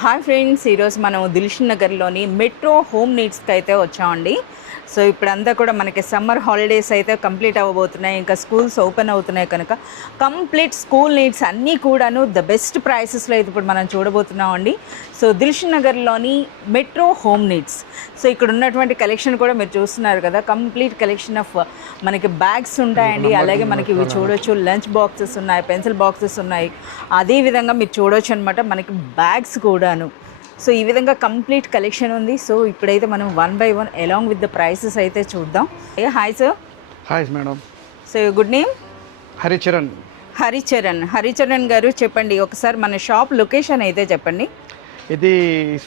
Hi friends, ఈరోజు మనం దిల్షుక్ నగర్లోని మెట్రో హోమ్ నీడ్స్కి అయితే వచ్చామండి. సో ఇప్పుడంతా కూడా మనకి సమ్మర్ హాలిడేస్ అయితే కంప్లీట్ అవ్వబోతున్నాయి. ఇంకా స్కూల్స్ ఓపెన్ అవుతున్నాయి కనుక కంప్లీట్ స్కూల్ నీడ్స్ అన్నీ కూడాను ద బెస్ట్ ప్రైసెస్లో అయితే ఇప్పుడు మనం చూడబోతున్నామండి. సో దిల్షుక్ నగర్లోని మెట్రో హోమ్ నీడ్స్. సో ఇక్కడ ఉన్నటువంటి కలెక్షన్ కూడా మీరు చూస్తున్నారు కదా, కంప్లీట్ కలెక్షన్ ఆఫ్ మనకి బ్యాగ్స్ ఉంటాయండి. అలాగే మనకి ఇవి చూడొచ్చు, లంచ్ బాక్సెస్ ఉన్నాయి, పెన్సిల్ బాక్సెస్ ఉన్నాయి. అదేవిధంగా మీరు చూడొచ్చు అనమాట మనకి బ్యాగ్స్ కూడాను. సో ఈ విధంగా కంప్లీట్ కలెక్షన్ ఉంది. సో ఇప్పుడైతే మనం one by one along with the prices అయితే చూద్దాం. Hi sir. Hi madam. So good name? Haricharan. Haricharan గారు, చెప్పండి ఒకసారి మన షాప్ లొకేషన్ అయితే చెప్పండి. ఇది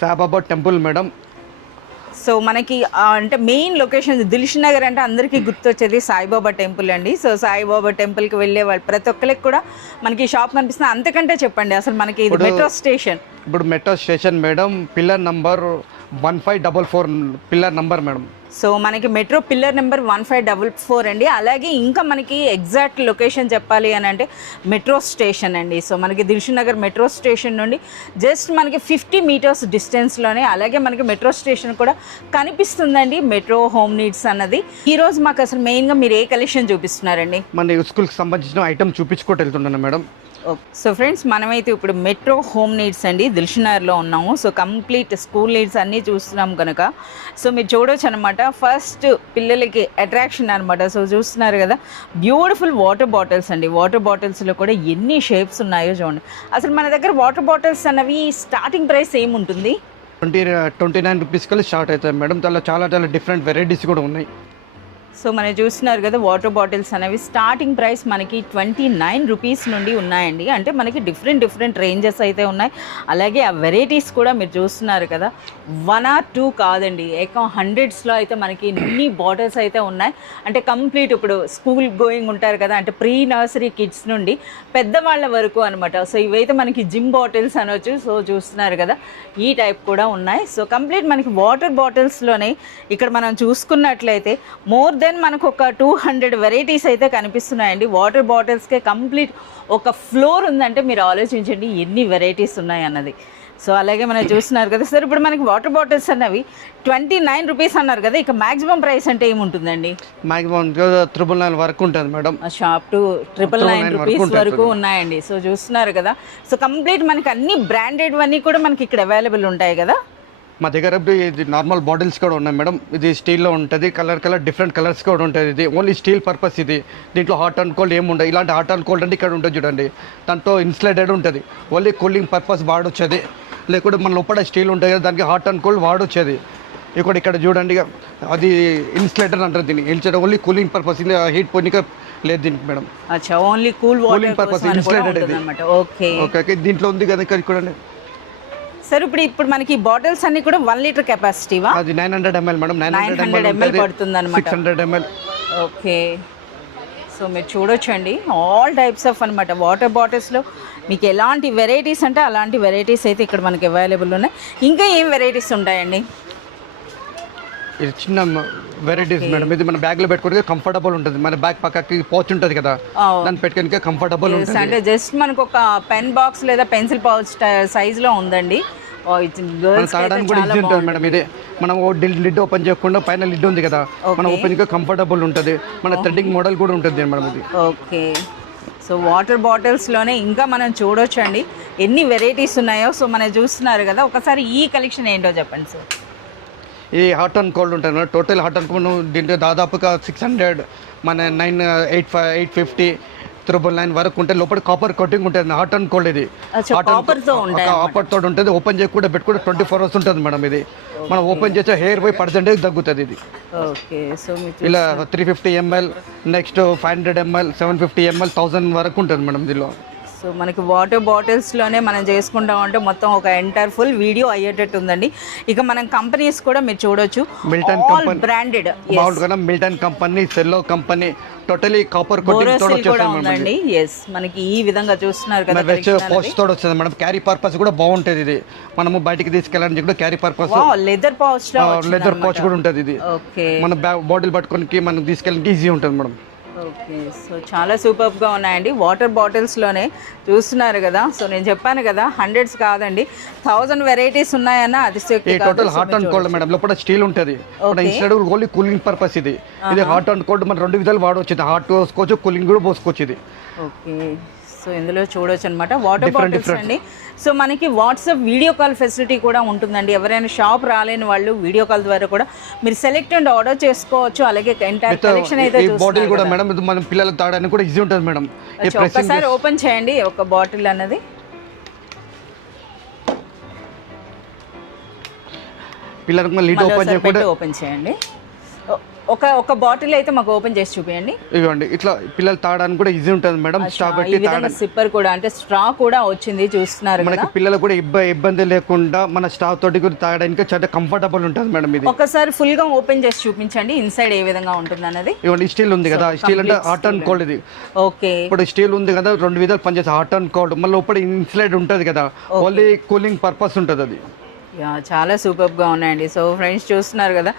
సాయిబాబా టెంపుల్ మేడం. సో మనకి అంటే మెయిన్ లొకేషన్ దిల్షుక్ నగర్ అంటే అందరికీ గుర్తొచ్చేది సాయిబాబా టెంపుల్ అండి. సో సాయిబాబా టెంపుల్కి వెళ్ళే వాళ్ళు ప్రతి ఒక్కరికి కూడా మనకి షాప్ కనిపిస్తుంది. అంతకంటే చెప్పండి అసలు మనకి ఇది మెట్రో స్టేషన్. ఇప్పుడు metro station madam, pillar number 1544 pillar number madam. So మనకి మెట్రో పిల్లర్ నెంబర్ 1544 అండి. అలాగే ఇంకా మనకి ఎగ్జాక్ట్ లొకేషన్ చెప్పాలి అని అంటే మెట్రో స్టేషన్ అండి. సో మనకి దిల్షుక్ నగర్ మెట్రో స్టేషన్ నుండి జస్ట్ మనకి 50 మీటర్స్ డిస్టెన్స్లోనే అలాగే మనకి మెట్రో స్టేషన్ కూడా కనిపిస్తుందండి మెట్రో హోమ్ నీడ్స్ అన్నది. ఈరోజు మాకు అసలు మెయిన్గా మీరు ఏ కలెక్షన్ చూపిస్తున్నారండి? మన స్కూల్కి సంబంధించిన ఐటమ్ చూపించుకోవటం వెళ్తున్నాను మేడం. సో ఫ్రెండ్స్, మనమైతే ఇప్పుడు మెట్రో హోమ్ నీడ్స్ అండి దిల్షుక్ నగర్లో ఉన్నాము. సో కంప్లీట్ స్కూల్ నీడ్స్ అన్నీ చూస్తున్నాం కనుక సో మీరు చూడవచ్చు అనమాట. ఫస్ట్ పిల్లలకి అట్రాక్షన్ అనమాట. సో చూస్తున్నారు కదా, బ్యూటిఫుల్ వాటర్ బాటిల్స్ అండి. వాటర్ బాటిల్స్లో కూడా ఎన్ని షేప్స్ ఉన్నాయో చూడండి. అసలు మన దగ్గర వాటర్ బాటిల్స్ అన్నవి స్టార్టింగ్ ప్రైస్ ఏముంటుంది? 29 రూపీస్ కల్లా స్టార్ట్ అవుతాయి మేడం. దానిలో చాలా డిఫరెంట్ వెరైటీస్ కూడా ఉన్నాయి. సో మనం చూస్తున్నారు కదా, వాటర్ బాటిల్స్ అనేవి స్టార్టింగ్ ప్రైస్ మనకి 29 రూపీస్ నుండి ఉన్నాయండి. అంటే మనకి డిఫరెంట్ రేంజెస్ అయితే ఉన్నాయి. అలాగే ఆ వెరైటీస్ కూడా మీరు చూస్తున్నారు కదా, 1 or 2 కాదండి, ఏకం హండ్రెడ్స్లో అయితే మనకి ఇన్ని బాటిల్స్ అయితే ఉన్నాయి. అంటే కంప్లీట్ ఇప్పుడు స్కూల్ గోయింగ్ ఉంటారు కదా, అంటే ప్రీ నర్సరీ కిడ్స్ నుండి పెద్దవాళ్ళ వరకు అనమాట. సో ఇవైతే మనకి జిమ్ బాటిల్స్ అనొచ్చు. సో చూస్తున్నారు కదా, ఈ టైప్ కూడా ఉన్నాయి. సో కంప్లీట్ మనకి వాటర్ బాటిల్స్లోనే ఇక్కడ మనం చూసుకున్నట్లయితే మోర్ దెన్ మనకు ఒక 200 వెరైటీస్ అయితే కనిపిస్తున్నాయండి. వాటర్ బాటిల్స్కే కంప్లీట్ ఒక ఫ్లోర్ ఉందంటే మీరు ఆలోచించండి ఎన్ని వెరైటీస్ ఉన్నాయి అన్నది. సో అలాగే మనం చూస్తున్నారు కదా సార్, ఇప్పుడు మనకి వాటర్ బాటిల్స్ అన్నవి 29 రూపీస్ అన్నారు కదా, ఇక మాక్సిమం ప్రైస్ అంటే ఏముంటుందండి? మాక్సిమం 999 వరకు ఉంటుంది మేడం. షాప్ టు 999 రూపీస్ వరకు ఉన్నాయండి. సో చూస్తున్నారు కదా, సో కంప్లీట్ మనకి అన్ని బ్రాండెడ్ అన్నీ కూడా మనకి ఇక్కడ అవైలబుల్ ఉంటాయి కదా. మా దగ్గర ఇది నార్మల్ బాటిల్స్ కూడా ఉన్నాయి మేడం. ఇది స్టీల్లో ఉంటుంది, కలర్ డిఫరెంట్ కలర్స్ కూడా ఉంటుంది. ఇది ఓన్లీ స్టీల్ పర్పస్. ఇది దీంట్లో హాట్ అండ్ కోల్డ్ ఏమి ఉండదు. ఇలాంటి హాట్ అండ్ కోల్డ్ అంటే ఇక్కడ ఉంటుంది చూడండి, దాంట్లో ఇన్సులేటెడ్ ఉంటుంది. ఓన్లీ కూలింగ్ పర్పస్ వాడొచ్చేది. లేకుంటే మన లోపల స్టీల్ ఉంటుంది కదా, దానికి హాట్ అండ్ కోల్డ్ వాడొచ్చేది. ఇక్కడ చూడండి, అది ఇన్సులేటర్ అంటారు దీన్ని. Insulator only cooling purpose, heat పోనీక లేదు దీనికి మేడం. అచ్చా, ఓన్లీ కూలింగ్ పర్పస్ ఇన్సులేటెడ్ ఇది. ఓకే, దీంట్లో ఉంది కదా ఇక్కడ చూడండి సార్. ఇప్పుడు మనకి బాటిల్స్ అన్ని కూడా 1 లీటర్ కెపాసిటీవా? అది 900 ml మేడం. 900 ml పడుతుంది అనమాట. 600 ml. ఓకే, సో మీరు చూడొచ్చండి ఆల్ టైప్స్ ఆఫ్ అనమాట. వాటర్ బాటిల్స్లో మీకు ఎలాంటి వెరైటీస్ అంటే అలాంటి వెరైటీస్ అయితే ఇక్కడ మనకి అవైలబుల్ ఉన్నాయి. ఇంకా ఏం వెరైటీస్ ఉంటాయండి? ఇది చిన్న వెరైటీస్ మేడం. ఇది మన బ్యాగ్ లో పెట్టుకుంటే కంఫర్టబుల్ ఉంటుంది. మన బ్యాగ్ పక్కకి పౌచ్ ఉంటుంది కదా, దాన్ని పెట్టుకోనికి కంఫర్టబుల్ ఉంటుంది. అంటే జస్ట్ మనకు ఒక పెన్ బాక్స్ లేదా పెన్సిల్ పౌచ్ సైజ్ లో ఉందండి. తాగడానికి కూడా ఈజీ ఉంటుంది మేడం. ఇది మనం లిడ్ ఓపెన్ చేయకుండా పైన లిడ్ ఉంది కదా, మనం ఓపెన్ కంఫర్టబుల్ ఉంటుంది. మన థ్రెడ్డింగ్ మోడల్ కూడా ఉంటుంది మేడం ఇది. ఓకే, సో వాటర్ బాటిల్స్లోనే ఇంకా మనం చూడొచ్చండి ఎన్ని వెరైటీస్ ఉన్నాయో. సో మనం చూస్తున్నారు కదా, ఒకసారి ఈ కలెక్షన్ ఏంటో చెప్పండి సార్. ఈ హాట్ అండ్ కోల్డ్ ఉంటుంది madam. Total hot and cold దీంట్లో దాదాపుగా 600, మన 850, 999 వరకు ఉంటుంది. లోపల కాపర్ కోటింగ్ ఉంటుంది. హాట్ అండ్ కోల్డ్ ఇది కాపర్ తోటి ఉంటుంది. ఓపెన్ చేయకుండా పెట్టుకుంటే 24 hours ఉంటుంది మేడం. ఇది మనం ఓపెన్ చేసే హెయిర్ పోయి % తగ్గుతుంది ఇది. ఓకే, సో ఇలా 350 ml, నెక్స్ట్ 500 ml, 750 ml, 1000 వరకు ఉంటుంది మేడం దీనిలో. సో మనకి వాటర్ బాటిల్స్లోనే మనం చేసుకుంటాం అంటే మొత్తం ఒక ఎంటైర్ ఫుల్ వీడియో అయ్యేటట్టు ఉందండి. ఇక మనం కంపెనీస్ కూడా మీరు చూడొచ్చు, Milton company branded. Milton company, సెల్లో కంపెనీ, టోటలీ కాపర్ కోటింగ్ తోటి వచ్చేస్తుంది. ఎస్, మనకి ఈ విధంగా చూస్తున్నారు కదా, పౌచ్ తోటి వస్తుంది మేడం. క్యారీ పర్పస్ కూడా బాగుంటుంది. ఇది మనము బయటికి తీసుకెళ్ళడానికి కూడా క్యారీ పర్పస్ లెదర్ పౌచ్ కూడా ఉంటుంది. ఇది మన బాటిల్ పట్టుకోనికి మనం తీసుకెళ్ళడానికి ఈజీ ఉంటుంది మేడం. ఓకే, సో చాలా సూపర్గా ఉన్నాయండి. వాటర్ బాటిల్స్లోనే చూస్తున్నారు కదా. సో నేను చెప్పాను కదా, హండ్రెడ్స్ కాదండి 1000 వెరైటీస్ ఉన్నాయన్న అతిశయోక్తి కాదు. Total hot and cold madam, లోపల స్టీల్ ఉంటుంది. ఇన్స్టెడ్ ఓన్లీ కూలింగ్ పర్పస్ ఇది. ఇది హాట్ అండ్ కోల్డ్ మనం 2 విధాలు వాడవచ్చు. హాట్ పోసుకోవచ్చు, కూలింగ్ కూడా పోసుకోవచ్చు ఇది. ఓకే, సో ఇందులో చూడొచ్చు అనమాట వాటర్ బాటిల్స్ అండి. సో మనకి వాట్సాప్ వీడియో కాల్ ఫెసిలిటీ కూడా ఉంటుందండి. ఎవరైనా షాప్ రాలేని వాళ్ళు వీడియో కాల్ ద్వారా కూడా మీరు సెలెక్ట్ అండ్ ఆర్డర్ చేసుకోవచ్చు. అలాగే ఎంటైర్ కలెక్షన్ అయితే బాటిల్ కూడా మేడం ఇది మన పిల్లలకు తాగడానికి కూడా ఈజీ ఉంటుంది మేడం. ఒక్కసారి ఓపెన్ చేయండి ఒక బాటిల్ అన్నది. పిల్లలకు లీడ్ ఓపెన్ చేయకుండా ఓపెన్ చేయండి. ఒక బాటిల్ అయితే మాకు ఓపెన్ చేసి చూపించండి. ఇవ్వండి, ఇట్లా పిల్లలు తాగడానికి కూడా ఈజీ ఉంటుంది మేడం. స్ట్రా పెట్టి తాగడానికి సిప్పర్ కూడా అంటే స్ట్రా కూడా వచ్చింది చూస్తున్నారు. మనకి పిల్లలకు కూడా ఇబ్బంది లేకుండా మన స్ట్రా తోటి కూడా తాగడానికి చాలా కంఫర్టబుల్ ఉంటుంది మేడం. ఇది ఒకసారి ఫుల్ గా ఓపెన్ చేసి చూపించండి ఇన్సైడ్ ఏ విధంగా ఉంటుంది అన్నది. ఇవ్వండి, స్టీల్ ఉంది కదా, స్టీల్ అంటే హాట్ అండ్ కోల్డ్ ఇది. ఓకే, ఇప్పుడు స్టీల్ ఉంది కదా, 2 విధాలు పనిచేస్తాయి, హాట్ అండ్ కోల్డ్. మళ్ళీ లోపల ఇన్సులేట్ ఉంటుంది కదా, ఓన్లీ కూలింగ్ పర్పస్ ఉంటుంది అది. చాలా సూపర్గా ఉన్నాయండి. సో ఫ్రెండ్స్ చూస్తున్నారు కదా,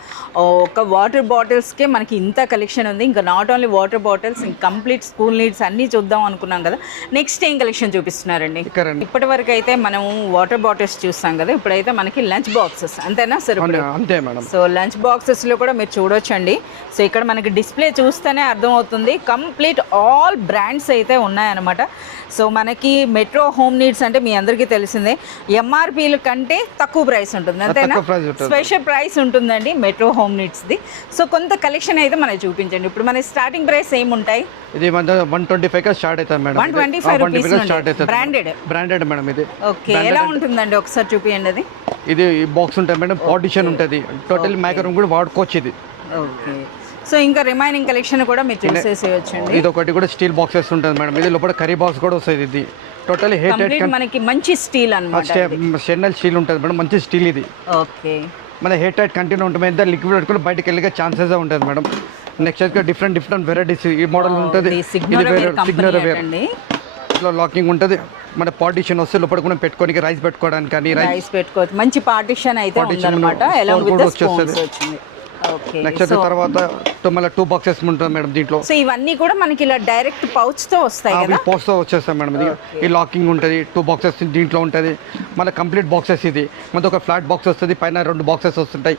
ఒక వాటర్ బాటిల్స్కే మనకి ఇంత కలెక్షన్ ఉంది. ఇంకా నాట్ ఓన్లీ వాటర్ బాటిల్స్, ఇంకా కంప్లీట్ స్కూల్ నీడ్స్ అన్నీ చూద్దాం అనుకున్నాం కదా. నెక్స్ట్ ఏం కలెక్షన్ చూపిస్తున్నారండి? ఇప్పటి వరకు అయితే మనం వాటర్ బాటిల్స్ చూస్తాం కదా, ఇప్పుడైతే మనకి లంచ్ బాక్సెస్ అంతేనా సార్? అంతే మేడం. సో లంచ్ బాక్సెస్లో కూడా మీరు చూడొచ్చండి. సో ఇక్కడ మనకి డిస్ప్లే చూస్తేనే అర్థమవుతుంది, కంప్లీట్ ఆల్ బ్రాండ్స్ అయితే ఉన్నాయన్నమాట. సో మనకి మెట్రో హోమ్ నీడ్స్ అంటే మీ అందరికీ తెలిసిందే, ఎంఆర్పీల కంటే తక్కువ ప్రైస్ ఉంటుంది అంతేనా? స్పెషల్ ప్రైస్ ఉంటుందండి మెట్రో హోమ్ నీడ్స్ది. సో కొంత కలెక్షన్ అయితే మనకి చూపించండి. ఇప్పుడు మన స్టార్టింగ్ ప్రైస్ ఏముంటాయి? ఇది 125 గా స్టార్ట్ అవుతుంది మేడం. 125 రూపీస్ స్టార్ట్ అవుతుంది. బ్రాండెడ్ మేడం ఇది. ఓకే, ఎలా ఉంటుందండి ఒకసారి చూపియండి అది. ఇది బాక్స్ ఉంటుంది మేడం, పార్టిషన్ ఉంటుంది, టోటల్ మైక్రోవేవ్ కూడా వాడుకోవచ్చు ఇది. ఓకే, సో ఇంకా రిమైనింగ్ కలెక్షన్ కూడా మీరు చూసేసేయొచ్చండి. ఇది ఒకటి కూడా స్టీల్ బాక్సెస్ ఉంటుంది మేడం. ఇది లోపల కర్రీ బాక్స్ కూడా వస్తుంది. ఇది టోటల్ హీటెడ్ మనకి మంచి స్టీల్ అన్నమాట. స్టెయిన్లెస్ స్టీల్ ఉంటుంది మేడం, మంచి స్టీల్ ఇది. ఓకే, మన హీటెడ్ కంటిన్యూ ఉంటుంది. ఎంత లిక్విడ్ పెట్టుకుని బయటకు వెళ్ళే ఛాన్సెస్ ఉంటుంది మేడం. నెక్స్ట్ అయితే డిఫరెంట్ వెరైటీస్ ఈ మోడల్ ఉంటుంది. సిగ్నర్ వేర్ ఇట్లా లాకింగ్ ఉంటుంది. మన పార్టిషన్ వస్తే లోపల కూడా పెట్టుకోనికి రైస్ పెట్టుకోవడానికి కానీ రైస్ పెట్టుకోవచ్చు. మంచి పార్టిషన్ అయితే ఉందన్నమాట. అలాంగ్ విత్ ద స్పూన్స్ వచ్చింది. నెక్స్ట్ తర్వాత మళ్ళీ 2 బాక్సెస్ ఉంటుంది మేడం దీంట్లో. సో ఇవన్నీ కూడా మనకి ఇలా డైరెక్ట్ పౌచ్ తో వస్తాయి కదా, పౌచ్ తో వచ్చేస్తాయి మేడం. ఇది ఈ లాకింగ్ ఉంటుంది, 2 బాక్సెస్ దీంట్లో ఉంటుంది. మన కంప్లీట్ బాక్సెస్ ఇది. మన ఒక ఫ్లాట్ బాక్స్ వస్తుంది, పైన 2 బాక్సెస్ వస్తుంటాయి.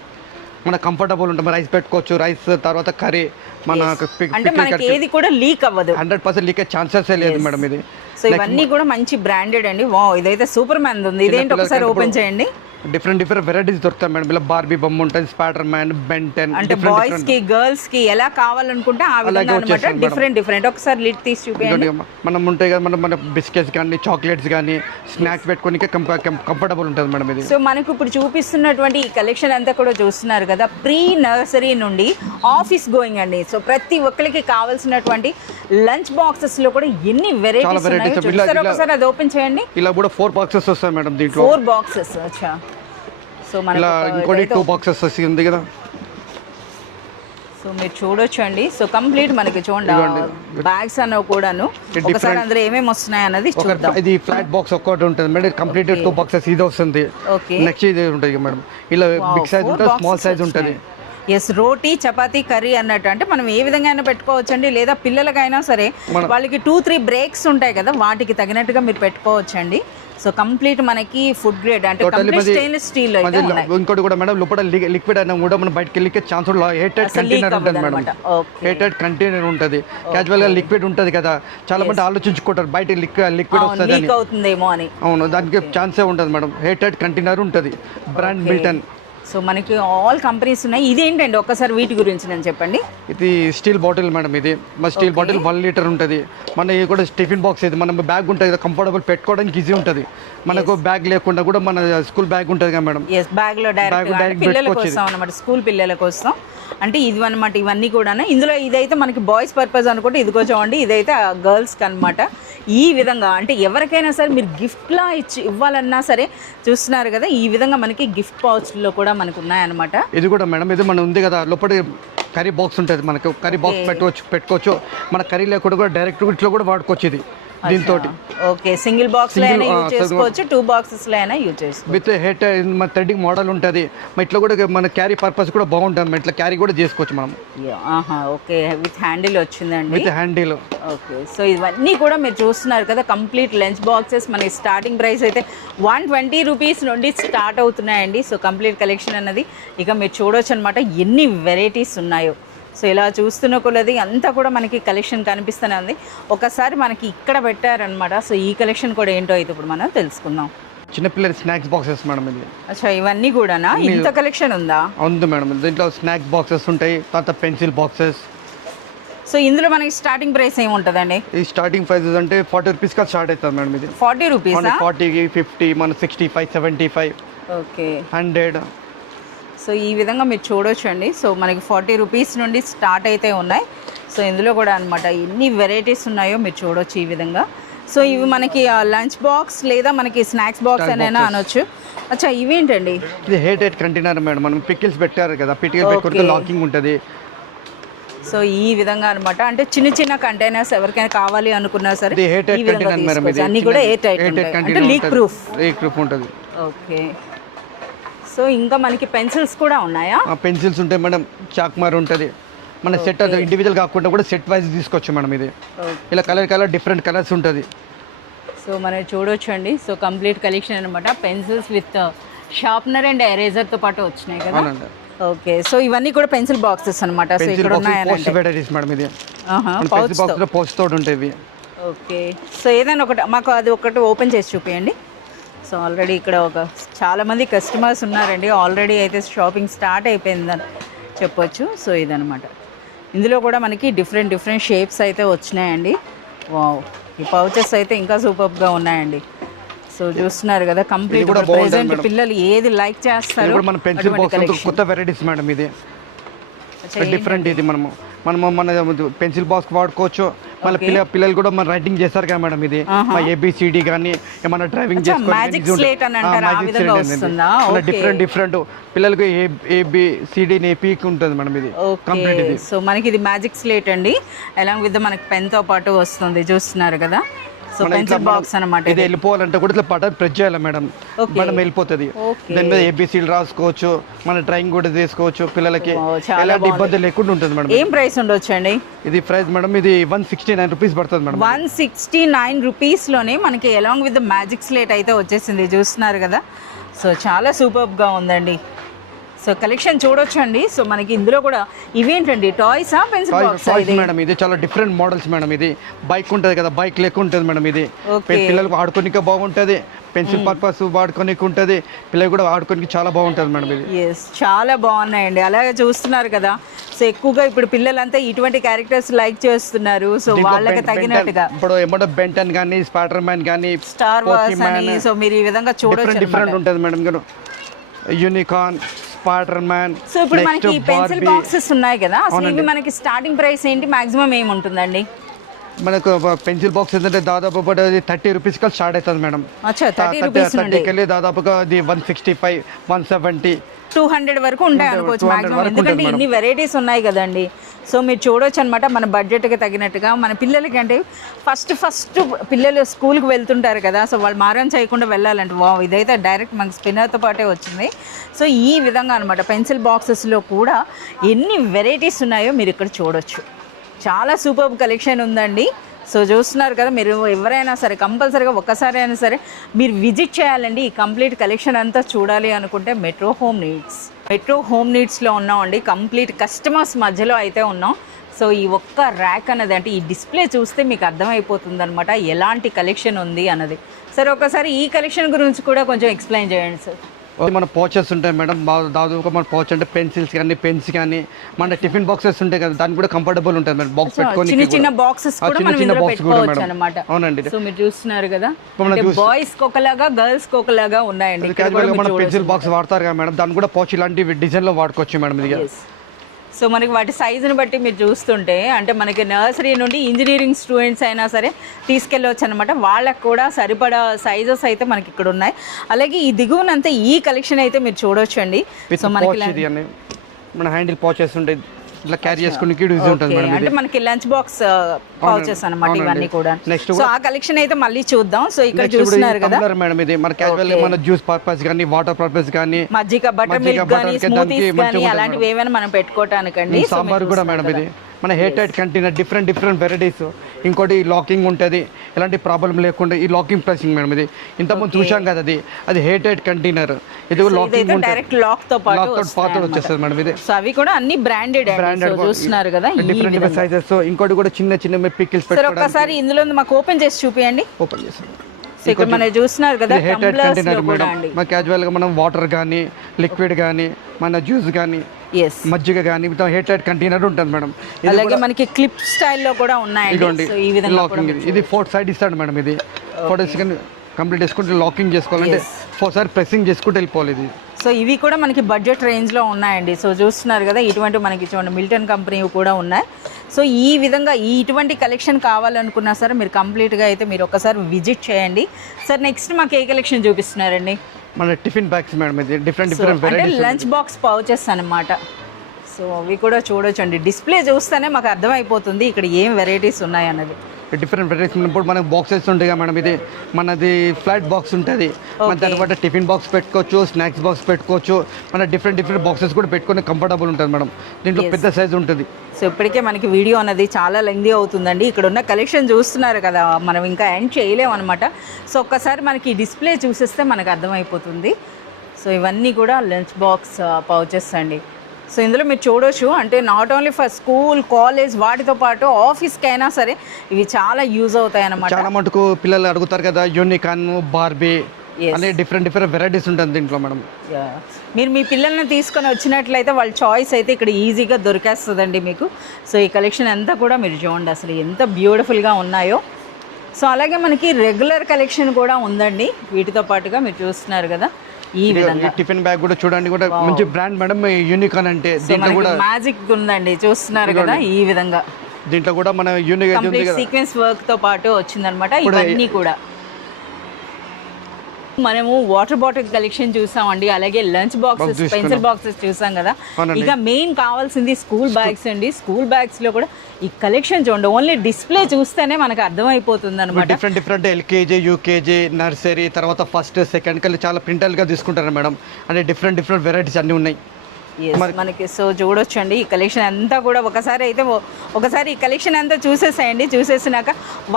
మన కంఫర్టబుల్ ఉంటుంది, రైస్ పెట్టుకోవచ్చు, రైస్ తర్వాత కర్రీ. మన అంటే మనకి ఏది కూడా లీక్ అవ్వదు, 100% లీక్ అయ్యే ఛాన్సెస్ లేదు మేడం ఇది. సో ఇవన్నీ కూడా మంచి బ్రాండెడ్ అండి. వావ్, ఇదైతే సూపర్ మ్యాన్ ఉంది. ఇదేంటి ఒకసారి ఓపెన్ చేయండి. డిఫరెంట్ వెరైటీస్ దొరుకుతాయి మేడం. ఇలా బార్బీ బొమ్మ ఉంటుంది, స్పైడర్ మ్యాన్, బెన్ 10. అంటే బాయ్స్ కి గర్ల్స్ కి ఎలా కావాలనుకుంటే ఆ విధంగా అన్నమాట. డిఫరెంట్ ఒకసారి లిడ్ తీసి చూపించండి. మనం ఉంటాయి కదా, మన బిస్కెట్స్ కానీ చాక్లెట్స్ కానీ స్నాక్స్ పెట్టుకోనికి కంఫర్టబుల్ ఉంటుంది మేడం ఇది. సో మనకు ఇప్పుడు చూపిస్తున్నటువంటి ఈ కలెక్షన్ అంతా కూడా చూస్తున్నారు కదా, ప్రీ నర్సరీ నుండి ఆఫీస్ గోయింగ్ అండి. సో ప్రతి ఒక్కరికి కావాల్సినటువంటి లంచ్ బాక్సెస్ లో కూడా ఎన్ని వెరైటీస్ ఉన్నాయి. ఒకసారి అది ఓపెన్ చేయండి. ఇలా కూడా 4 బాక్సెస్ వస్తాయి మేడం దీంట్లో. 4 బాక్సెస్. అచ్చా, సో ఇలా ఇంకోటి 2 బాక్సెస్ వస్తుంది కదా. సో మీరు చూడొచ్చు అండి. సో కంప్లీట్ మనకి చూడండి బ్యాగ్స్ అన్న కూడాను. ఒకసారి అందులో ఏమేమి వస్తున్నాయి అన్నది చూద్దాం. ఇది ఫ్లాట్ బాక్స్ ఒక్కటి ఉంటుంది మేడం, కంప్లీట్ 2 బాక్సెస్ ఇది వస్తుంది. నెక్స్ట్ ఇది ఉంటుంది మేడం. ఇలా బిగ్ సైజ్ ఉంటుంది, స్మాల్ సైజ్ ఉంటుంది. ఎస్, రోటీ చపాతీ కర్రీ అన్నట్టు అంటే మనం ఏ విధంగా అయినా పెట్టుకోవచ్చండి. లేదా పిల్లలకైనా సరే వాళ్ళకి 2-3 బ్రేక్స్ ఉంటాయి కదా, వాటికి తగినట్టుగా మీరు పెట్టుకోవచ్చండి. సో కంప్లీట్ మనకి ఫుడ్ గ్రేడ్ అంటే కంప్లీట్ స్టెయిన్లెస్ స్టీల్ అయితే ఉన్నాయి. ఇంకోటి కూడా మేడం, లోపల లిక్విడ్ అయినా కూడా మనం బయటకి వెళ్ళే ఛాన్స్ హీటెడ్ కంటైనర్ ఉంటుంది మేడం. హీటెడ్ కంటైనర్ ఉంటుంది. క్యాజువల్ గా లిక్విడ్ ఉంటుంది కదా, చాలా మంది ఆలోచించుకుంటారు బయట లిక్విడ్ వస్తుంది లీక్ అవుతుందేమో అని. అవును, దానికి ఛాన్సే ఉంటుంది మేడం. హీటెడ్ కంటైనర్ ఉంటుంది, బ్రాండ్ మిల్టన్. సో మనకి ఆల్ కంపెనీస్ ఉన్నాయి. ఇదేంటండి ఒక్కసారి వీటి గురించి నేను చెప్పండి. ఇది స్టీల్ బాటిల్ మేడం. ఇది మన స్టీల్ బాటిల్ 1 లీటర్ ఉంటుంది. మన ఇది కూడా టిఫిన్ బాక్స్. ఇది మనం బ్యాగ్ ఉంటుంది కదా, కంఫర్టబుల్ పెట్టుకోవడానికి ఈజీ ఉంటుంది. మనకు బ్యాగ్ లేకుండా కూడా మన స్కూల్ బ్యాగ్ ఉంటుంది కదా మేడం. బ్యాగ్ లో డైరెక్ట్ పిల్లల కోసం అన్నమాట, స్కూల్ పిల్లల కోసం. అంటే ఇది అనమాట, ఇవన్నీ కూడా. ఇందులో ఇదైతే మనకి బాయ్స్ పర్పస్ అనుకుంటే ఇదిగో చూడండి, ఇదైతే గర్ల్స్కి అనమాట. ఈ విధంగా అంటే ఎవరికైనా సరే మీరు గిఫ్ట్లా ఇవ్వాలన్నా సరే చూస్తున్నారు కదా, ఈ విధంగా మనకి గిఫ్ట్ పౌచ్లో కూడా మనకు ఉన్నాయన్నమాట. ఇది కూడా మేడం, ఇది మన ఉంది కదా, లోపల కర్రీ బాక్స్ ఉంటుంది. మనకు కర్రీ బాక్స్ పెట్టుకోవచ్చు. మన కర్రీ లేకుండా కూడా డైరెక్ట్ ఇట్లా కూడా వాడుకోవచ్చు. ఇది దీంతో ఓకే, సింగిల్ బాక్స్ లో అయినా యూజ్ చేసుకోవచ్చు, 2 బాక్సెస్ లో అయినా యూజ్ చేసుకోవచ్చు. విత్ హెడ్ మన థ్రెడ్డింగ్ మోడల్ ఉంటుంది. ఇట్లా కూడా మన క్యారీ పర్పస్ కూడా బాగుంటుంది. ఇట్లా క్యారీ కూడా చేసుకోవచ్చు మనం. ఓకే, విత్ హ్యాండిల్ వచ్చిందండి. With handle. ఓకే, సో ఇవన్నీ కూడా మీరు చూస్తున్నారు కదా, కంప్లీట్ లంచ్ బాక్సెస్. మనకి స్టార్టింగ్ ప్రైస్ అయితే 120 రూపీస్ నుండి స్టార్ట్ అవుతున్నాయండి. సో కంప్లీట్ కలెక్షన్ అన్నది ఇక మీరు చూడొచ్చు అనమాట, ఎన్ని వెరైటీస్ ఉన్నాయో. సో ఇలా చూస్తున్న కొలది అంతా కూడా మనకి కలెక్షన్ కనిపిస్తూనే ఉంది. ఒకసారి మనకి ఇక్కడ పెట్టారనమాట. సో ఈ కలెక్షన్ కూడా ఏంటో అయితే ఇప్పుడు మనం తెలుసుకుందాం. చిన్నపిల్లల స్నాక్స్ బాక్సెస్ మేడం ఇది. అచ్చా, ఇవన్నీ కూడానా? ఇంత కలెక్షన్ ఉందా? ఉంది మేడం. దీంట్లో స్నాక్స్ బాక్సెస్ ఉంటాయి, తర్వాత పెన్సిల్ బాక్సెస్. సో ఇందులో మనకి స్టార్టింగ్ ప్రైస్ ఏముంటుందండి? ఈ స్టార్టింగ్ ప్రైసెస్ అంటే 40 రూపీస్ కా స్టార్ట్ అవుతుంది మేడం. ఇది 40 రూపీస్, 40, 50, మన 65, 75, ఓకే, 100. సో ఈ విధంగా మీరు చూడొచ్చు అండి. సో మనకి 40 రూపీస్ నుండి స్టార్ట్ అయితే ఉన్నాయి. సో ఇందులో కూడా అనమాట ఎన్ని వెరైటీస్ ఉన్నాయో మీరు చూడొచ్చు ఈ విధంగా. సో ఇవి మనకి లంచ్ బాక్స్ లేదా మనకి స్నాక్స్ బాక్స్ అనైనా అనొచ్చు. అచ్చా, ఇవేంటండి? ఇది హెయిట్ కంటైనర్ మేడం. మనం పికిల్స్ పెట్టారు కదా, పికిల్ పెట్టుకుంటే లాకింగ్ ఉంటుంది. సో ఈ విధంగా అనమాట, అంటే చిన్న చిన్న కంటైనర్స్ ఎవరికైనా కావాలి అనుకున్నా సరే ఈ విధంగా తీసుకోవచ్చు. అన్ని కూడా ఎయిర్ టైట్ ఉంటాయి, అంటే లీక్ ప్రూఫ్ ఉంటుంది. ఓకే, సో ఇంకా మనకి పెన్సిల్స్ కూడా ఉన్నాయా? పెన్సిల్స్ ఉంటాయి మేడం, చాక్మార్ ఉంటుంది. మన సెట్ ఇండివిజువల్ కాకుండా కూడా సెట్ వైజ్ తీసుకోవచ్చు మేడం. ఇది ఇలా కలర్ డిఫరెంట్ కలర్స్ ఉంటుంది. సో మనం చూడొచ్చు అండి. సో కంప్లీట్ కలెక్షన్ అనమాట, పెన్సిల్స్ విత్ షార్ప్నర్ అండ్ ఎరేజర్తో పాటు వచ్చినాయి కదా. ఓకే, సో ఇవన్నీ కూడా పెన్సిల్ బాక్సెస్ అనమాట. సో ఇక్కడ ఉన్నాయంటే మేడం ఇది పెన్సిల్ బాక్స్ లో పోస్ట్ తోటి ఉంటాయి. ఓకే, సో ఏదైనా ఒకటి మాకు అది ఒకటి ఓపెన్ చేసి చూపించండి. సో ఆల్రెడీ ఇక్కడ చాలామంది కస్టమర్స్ ఉన్నారండి. ఆల్రెడీ అయితే షాపింగ్ స్టార్ట్ అయిపోయిందని చెప్పొచ్చు. సో ఇదనమాట, ఇందులో కూడా మనకి డిఫరెంట్ షేప్స్ అయితే వచ్చినాయండి. వావ్, ఈ పౌచెస్ అయితే ఇంకా సూపర్గా ఉన్నాయండి. సో చూస్తున్నారు కదా, కంప్లీట్ ప్రెజెంట్ పిల్లలు ఏది లైక్ చేస్తారు. మన పెన్సిల్ బాక్స్ కొత్త వెరైటీస్ మేడం. ఇది డిఫరెంట్. ఇది మన పెన్సిల్ బాక్స్ వాడుకోవచ్చు. మళ్ళీ పిల్లలు కూడా మన రైటింగ్ చేస్తారు కదా మేడం. ఇది ABCD కానీ ఏమన్నా డ్రైవింగ్ డిఫరెంట్ పిల్లలకి ABCD నేపీక్ ఉంటుంది మేడం. ఇది కంప్లీట్. ఇది సో మనకి ఇది మ్యాజిక్ స్లేట్ అండి, అలాంగ్ విత్ మనకి పెన్ తో పాటు వస్తుంది. చూస్తున్నారు కదా, సో పెన్సిల్ బాక్స్ అన్నమాట. ఇది వెళ్ళిపోవాలంటే కూడా ఇట్లా బటన్ ప్రెస్ చేయాలి మేడం, మనం వెళ్ళిపోతుంది. దాని మీద ABCD రాసుకోవచ్చు, మన డ్రాయింగ్ కూడా చేసుకోవచ్చు. పిల్లలకి ఎలాంటి ఇబ్బంది లేకుండా ఉంటుంది మేడం. ఏం ప్రైస్ ఉండొచ్చు అండి? ఇది ప్రైస్ మేడం ఇది 169 రూపీస్ పడుతుంది మేడం. 169 రూపీస్ లోనే మనకి అలాంగ్ విత్ మ్యాజిక్ స్లేట్ అయితే వచ్చేసింది. చూస్తున్నారు కదా, సో చాలా సూపర్ గా ఉందండి. సో కలెక్షన్ చూడొచ్చు అండి. సో మనకి ఇందులో కూడా ఇవేంటండి, టాయ్స్ పెన్సిల్ బాక్స్ మేడం. ఇది చాలా డిఫరెంట్ మోడల్స్ మేడం. ఇది బైక్ ఉంటుంది కదా, బైక్ లెక్క ఉంటుంది మేడం. ఇది పిల్లలకు ఆడుకోనికే బాగుంటుంది, పెన్సిల్ పర్పస్ వాడుకోనికి ఉంటుంది, పిల్లలు కూడా ఆడుకోనికి చాలా బాగుంటుంది మేడం. ఇది చాలా బాగున్నాయండి. అలాగే చూస్తున్నారు కదా, సో ఎక్కువగా ఇప్పుడు పిల్లలంతా ఇటువంటి క్యారెక్టర్స్ లైక్ చేస్తున్నారు. సో వాళ్ళకి తగినట్టుగా ఇప్పుడు ఏమంటే బెంటన్ కానీ, స్పైడర్ మ్యాన్ కానీ, స్టార్ వార్స్ అని, సో మీరు ఈ విధంగా చూడొచ్చు. డిఫరెంట్ ఉంటుంది madam. Unicorn, spider man. So ఇప్పుడు మనకి పెన్సిల్ బాక్సెస్ ఉన్నాయి కదా, అసలు ఇవి మనకి స్టార్టింగ్ ప్రైస్ ఏంటి, మాక్సిమం ఏమి ఉంటుందండి? మనకు పెన్సిల్ బాక్స్ ఏంటంటే దాదాపు 30 రూపీస్ కి స్టార్ట్ అవుతుంది మేడం. 30 దాదాపుగా 165, 170, 200 వరకు ఉంటాయి అనుకోవచ్చు మాక్సిమం. ఎందుకంటే ఇన్ని వెరైటీస్ ఉన్నాయి కదండి. సో మీరు చూడొచ్చు అనమాట, మన బడ్జెట్కి తగినట్టుగా. మన పిల్లలకి అంటే ఫస్ట్ పిల్లలు స్కూల్కి వెళ్తుంటారు కదా, సో వాళ్ళు మారం చేయకుండా వెళ్ళాలంటే వావ్, ఇదైతే డైరెక్ట్ మనకి స్పిన్నర్తో పాటే వచ్చింది. సో ఈ విధంగా అనమాట పెన్సిల్ బాక్సెస్లో కూడా ఎన్ని వెరైటీస్ ఉన్నాయో మీరు ఇక్కడ చూడొచ్చు. చాలా సూపర్ కలెక్షన్ ఉందండి. సో చూస్తున్నారు కదా, మీరు ఎవరైనా సరే కంపల్సరీగా ఒక్కసారి అయినా సరే మీరు విజిట్ చేయాలండి. ఈ కంప్లీట్ కలెక్షన్ అంతా చూడాలి అనుకుంటే మెట్రో హోమ్ నీడ్స్లో ఉన్నామండి. కంప్లీట్ కస్టమర్స్ మధ్యలో అయితే ఉన్నాం. సో ఈ ఒక్క ర్యాక్ అన్నది, అంటే ఈ డిస్ప్లే చూస్తే మీకు అర్థమైపోతుంది అనమాట ఎలాంటి కలెక్షన్ ఉంది అన్నది. సరే ఒకసారి ఈ కలెక్షన్ గురించి కూడా కొంచెం ఎక్స్ప్లెయిన్ చేయండి సార్. మన పౌచెస్ ఉంటాయి మేడం. దాదాపుగా మన పౌచ్ అంటే పెన్సిల్స్ కానీ, పెన్స్ కానీ, మన టిఫిన్ బాక్సెస్ ఉంటాయి కదా, దానికి కూడా కంఫర్టబుల్ ఉంటుంది మేడం. బాక్స్ పెట్టుకొని చిన్న బాక్సెస్ కూడా మనం ఇందులో పెట్టుకోవచ్చు అన్నమాట. అవునండి. సో మీరు చూస్తున్నారు కదా, బాయ్స్ కి ఒకలాగా, గర్ల్స్ కి ఒకలాగా ఉన్నాయండి. మన పెన్సిల్ బాక్స్ వాడతారు కదా మేడం, దాన్ని కూడా పౌచ్ ఇలాంటి డిజైన్ లో వాడుకోవచ్చు మేడం. ఇది సో మనకి వాటి సైజుని బట్టి మీరు చూస్తుంటే, అంటే మనకి నర్సరీ నుండి ఇంజనీరింగ్ స్టూడెంట్స్ అయినా సరే తీసుకెళ్ళవచ్చు అనమాట. వాళ్ళకు కూడా సరిపడా సైజెస్ అయితే మనకి ఇక్కడ ఉన్నాయి. అలాగే ఈ దిగువనంతా ఈ కలెక్షన్ అయితే మీరు చూడొచ్చు అండి. సో మనకి మన హ్యాండిల్ పౌచెస్ ఉంటాయి, ఇట్లా క్యారీ చేసుకోవడానికి యూజ్ ఉంటుంది మేడం అంటే ఇది. మనకి లంచ్ బాక్స్ పౌచెస్ అన్నమాట ఇవన్నీ కూడా. నెక్స్ట్ సో ఆ కలెక్షన్ అయితే మళ్ళీ చూద్దాం. సో ఇక్కడ చూస్తున్నారు కదా మేడం ఇది మన క్యాజువల్ మన జ్యూస్ పర్పస్ కానీ వాటర్ పర్పస్ కానీ మజ్జిగ బటర్ మిల్క్ కానీ స్మూతీస్ కానీ అలాంటివి ఏమైనా మనం పెట్టుకోవటానికండి. సాంబార్ కూడా మేడం ఇది మన hair tight container different varieties. ఇంకోటి లాకింగ్ ఉంటుంది, ఎలాంటి ప్రాబ్లం లేకుండా ఈ లాకింగ్ ప్రెసింగ్ మేడం ఇది. ఇంతకుముందు చూసాం కదా అది హెయిర్ టైట్ కంటైనర్, ఇది లాకింగ్ డైరెక్ట్ లాక్ తో పాటు వచ్చేస్తుంది మేడం ఇది. సో అవి కూడా అన్ని బ్రాండెడ్ చూస్తున్నారు కదా డిఫరెంట్ సైజెస్. ఇంకోటి కూడా చిన్న పికిల్స్ పెట్టుకోవడానికి. ఒకసారి ఇందులో మాకు ఓపెన్ చేసి చూపియండి. ఓపెన్ చేసి సో ఇక్కడ మనం చూస్తున్నారు కదా హెయిర్ టైట్ కంటైనర్ మేడం. మన క్యాజువల్ గా మనం వాటర్ కానీ లిక్విడ్ కానీ మన జ్యూస్ కానీ మజ్జిగ కానీ హెయిర్ టైట్ కంటైనర్ ఉంటుంది మేడం. అలాగే మనకి క్లిప్ స్టైల్లో కూడా ఉన్నాయండి. సో ఈ విధంగా ఇది 4 సైడ్ ఇస్తాడు మేడం ఇది. 4 సెకండ్ కంప్లీట్ చేసుకుంటే లాకింగ్ చేసుకోవాలంటే 4 సార్ ప్రెసింగ్ చేసుకుంటే వెళ్ళిపోవాలి ఇది. సో ఇవి కూడా మనకి బడ్జెట్ రేంజ్లో ఉన్నాయండి. సో చూస్తున్నారు కదా ఇటువంటి మనకి చూడండి మిల్టన్ కంపెనీ కూడా ఉన్నాయి. సో ఈ విధంగా ఇటువంటి కలెక్షన్ కావాలనుకున్నా సరే మీరు కంప్లీట్గా అయితే మీరు ఒకసారి విజిట్ చేయండి. సార్ నెక్స్ట్ మాకు ఏ కలెక్షన్ చూపిస్తున్నారండి? మన టిఫిన్ బ్యాగ్స్ మేడం ఇది డిఫరెంట్ అంటే లంచ్ బాక్స్ పౌచెస్ అన్నమాట. సో అవి కూడా చూడొచ్చండి. డిస్ప్లే చూస్తేనే మాకు అర్థమైపోతుంది ఇక్కడ ఏం వెరైటీస్ ఉన్నాయి అన్నది. డిఫరెంట్ వెరైటీస్ ఇప్పుడు మనకు బాక్సెస్ ఉంటాయి కదా మేడం ఇది మనది ఫ్లాట్ బాక్స్ ఉంటుంది. మన తర్వాత టిఫిన్ బాక్స్ పెట్టుకోవచ్చు, స్నాక్స్ బాక్స్ పెట్టుకోవచ్చు. మన డిఫరెంట్ బాక్సెస్ కూడా పెట్టుకుని కంఫర్టబుల్ ఉంటుంది మేడం. దీంట్లో పెద్ద సైజ్ ఉంటుంది. సో ఇప్పటికే మనకి వీడియో అన్నది చాలా లెంగ్దీ అవుతుందండి. ఇక్కడ ఉన్న కలెక్షన్ చూస్తున్నారు కదా, మనం ఇంకా ఎండ్ చేయలేము అనమాట. సో ఒక్కసారి మనకి డిస్ప్లే చూసేస్తే మనకు అర్థమైపోతుంది. సో ఇవన్నీ కూడా లంచ్ బాక్స్ పౌచెస్ అండి. సో ఇందులో మీరు చూడొచ్చు అంటే not only for school college వాటితో పాటు ఆఫీస్కి అయినా సరే ఇవి చాలా యూజ్ అవుతాయి అన్నమాట. చాలా మటుకు పిల్లలు అడుగుతారు కదా యూనికాన్, బార్బీ అనే డిఫరెంట్ వెరైటీస్ ఉంటుంది దీంట్లో మేడం. మీరు మీ పిల్లల్ని తీసుకొని వచ్చినట్లయితే వాళ్ళ చాయిస్ అయితే ఇక్కడ ఈజీగా దొరికేస్తుందండి మీకు. సో ఈ కలెక్షన్ అంతా కూడా మీరు చూడండి అసలు ఎంత బ్యూటిఫుల్గా ఉన్నాయో. సో అలాగే మనకి రెగ్యులర్ కలెక్షన్ కూడా ఉందండి వీటితో పాటుగా మీరు చూస్తున్నారు కదా. ఈ విధంగా టిఫిన్ బ్యాగ్ కూడా చూడండి కూడా మంచి బ్రాండ్ మేడం యూనికాన్ అంటే. దీంట్లో కూడా మ్యాజిక్ ఉందండి చూస్తున్నారు కదా. ఈ విధంగా దీంట్లో కూడా మన యూనిక్ సీక్వెన్స్ వర్క్ తో పాటు వచ్చిందనమాట. ఇవన్నీ కూడా మనము వాటర్ బాటిల్ కలెక్షన్ చూసామండి. అలాగే లంచ్ బాక్సెస్, పెన్సిల్ బాక్సెస్ చూసాం కదా. ఇక మెయిన్ కావాల్సింది స్కూల్ బ్యాగ్స్ అండి. స్కూల్ బ్యాగ్స్ లో కూడా ఈ కలెక్షన్ చూడండి. ఓన్లీ డిస్ప్లే చూస్తేనే మనకు అర్థమైపోతుంది అనమాట. డిఫరెంట్ ఎల్కేజీ, యూకేజీ, నర్సరీ, తర్వాత ఫస్ట్ సెకండ్ కల్లా చాలా ప్రింటల్గా తీసుకుంటారు మేడం. అంటే డిఫరెంట్ వెరైటీస్ అన్నీ ఉన్నాయి మనకి. సో చూడొచ్చండి ఈ కలెక్షన్ అంతా కూడా ఒకసారి ఈ కలెక్షన్ అంతా చూసేసేయండి. చూసేసినాక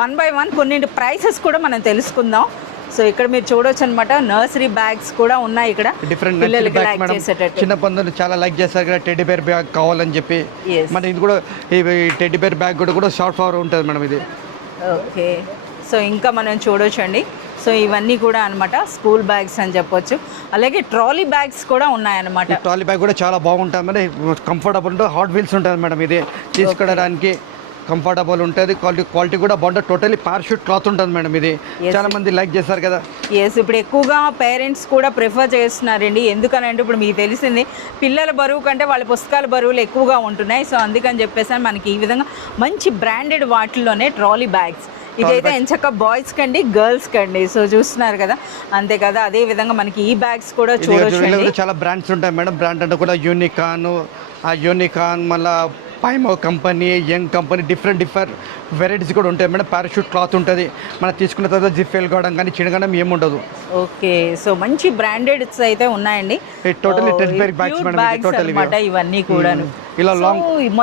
1 by 1 కొన్నింటి ప్రైసెస్ కూడా మనం తెలుసుకుందాం. సో ఇక్కడ మీరు చూడొచ్చు అనమాట. నర్సరీ బ్యాగ్స్ కూడా ఉన్నాయి ఇక్కడ. డిఫరెంట్ చిన్న పందులు చాలా లైక్ చేస్తారు కదా టెడ్డీ బేర్ బ్యాగ్ కావాలని చెప్పి. మన ఇది కూడా ఈ టెడ్డీ బేర్ బ్యాగ్ కూడా షార్ట్ ఫవర్ ఉంటుంది మేడం ఇది. ఓకే సో ఇంకా మనం చూడొచ్చండి. సో ఇవన్నీ కూడా అనమాట స్కూల్ బ్యాగ్స్ అని చెప్పొచ్చు. అలాగే ట్రాలీ బ్యాగ్స్ కూడా ఉన్నాయన్నమాట. ట్రాలీ బ్యాగ్ కూడా చాలా బాగుంటుంది మేడం. కంఫర్టబుల్ ఉంటుంది, హాట్ వీల్స్ ఉంటుంది మేడం. ఇది తీసుకోవడానికి కంఫర్టబుల్ ఉంటుంది. క్వాలిటీ కూడా బాగుంటుంది. టోటలీ పారాషూట్ క్లాత్ ఉంటుంది మేడం. ఇది చాలా మంది లైక్ చేస్తారు కదా. ఇప్పుడు ఎక్కువగా పేరెంట్స్ కూడా ప్రిఫర్ చేస్తున్నారండి. ఎందుకనంటే ఇప్పుడు మీకు తెలిసింది పిల్లల బరువు కంటే వాళ్ళ పుస్తకాల బరువులు ఎక్కువగా ఉంటున్నాయి. సో అందుకని చెప్పేసి మనకి ఈ విధంగా మంచి బ్రాండెడ్ వాటిల్లోనే ట్రాలీ బ్యాగ్స్. ఇదైతే ఎంచక్క బాయ్స్ కండి, గర్ల్స్ కండి. సో చూస్తున్నారు కదా. అంతే కదా. అదే విధంగా మనకి ఈ బ్యాగ్స్ కూడా చూడొచ్చు. చాలా బ్రాండ్స్ ఉంటాయి మేడం. బ్రాండ్ అంటే కూడా యూనికాన్ మళ్ళీ పైమో company, young company, different varieties కూడా ఉంటాయి మేడం. పారాషూట్ క్లాత్ ఉంటుంది. మనం తీసుకున్న తర్వాత జిప్ వెళ్ళగడం కానీ చినగడం ఏముండదు. ఓకే సో మంచి బ్రాండెడ్స్ అయితే ఉన్నాయండి. టోటలీ టెడ్ బ్యాగ్స్ మేడం ఇవన్నీ కూడా. ఇలా